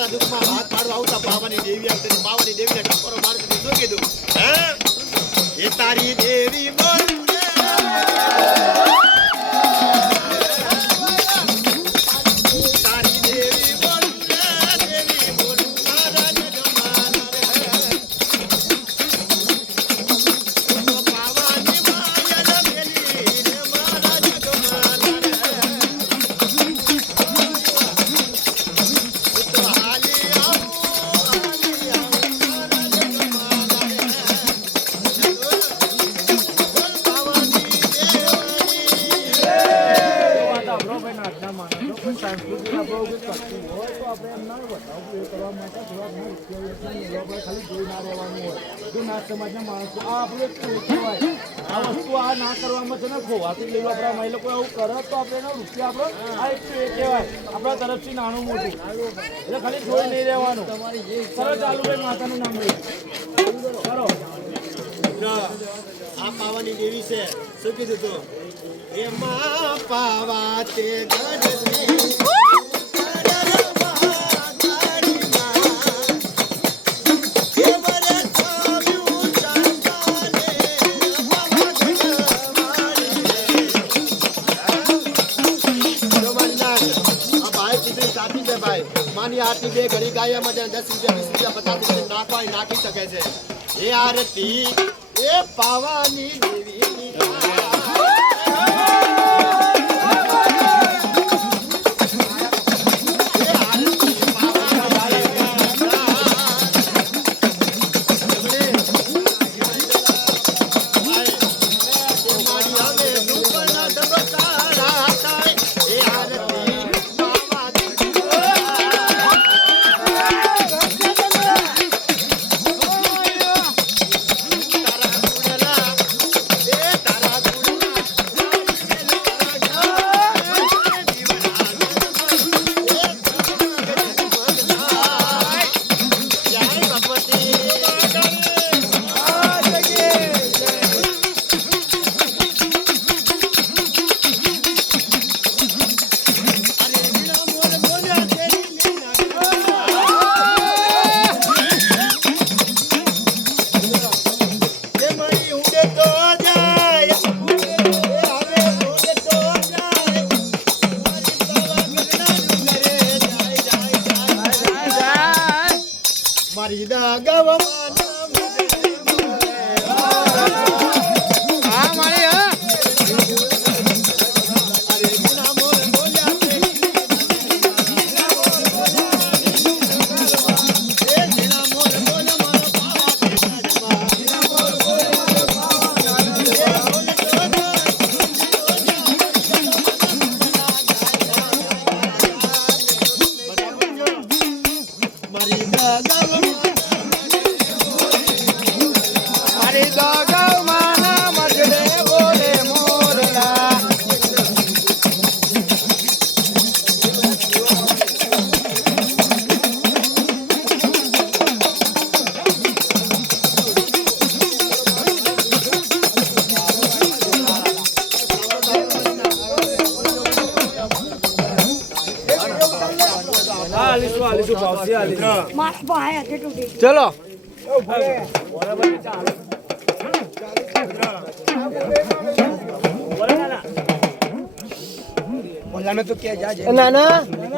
મારા દુઃખમાં હાથ પાડવા આવતા પાવાની દેવી આવતી પાવાની દેવીને ટકોરો મારતી શું કીધું હે એ તારી દેવી બોલ સમાજના માણસો આ આપણે કહેવાય આ વસ્તુ આ ના કરવામાં છે ને ખોવાથી લઈ આપણા એ લોકો એવું કરે તો આપણે એનો રૂપિયા આપણો આ એક કહેવાય આપણા તરફથી નાનું મોટું એટલે ખાલી જોઈ નહીં રહેવાનું સરળ ચાલુ ભાઈ માતાનું નામ લઈ કરો આ પાવાની દેવી છે શું કીધું તું એમાં પાવા તે માની આરતી બે ઘડી ગાયામાં 10 રૂપિયા 20 રૂપિયા 50 રૂપિયા નાખવા નાખી શકે છે એ આરતી એ પાવાની દેવીની મારી દા ગવમાન હા મારી હા અરે બિના મોર બોલ્યા તે એ બિના મોર બોલ્યા મારા પાવા બિના મોર બોલ્યા મારી દા ચલો બોલાને તો ક્યાં જાય ના ના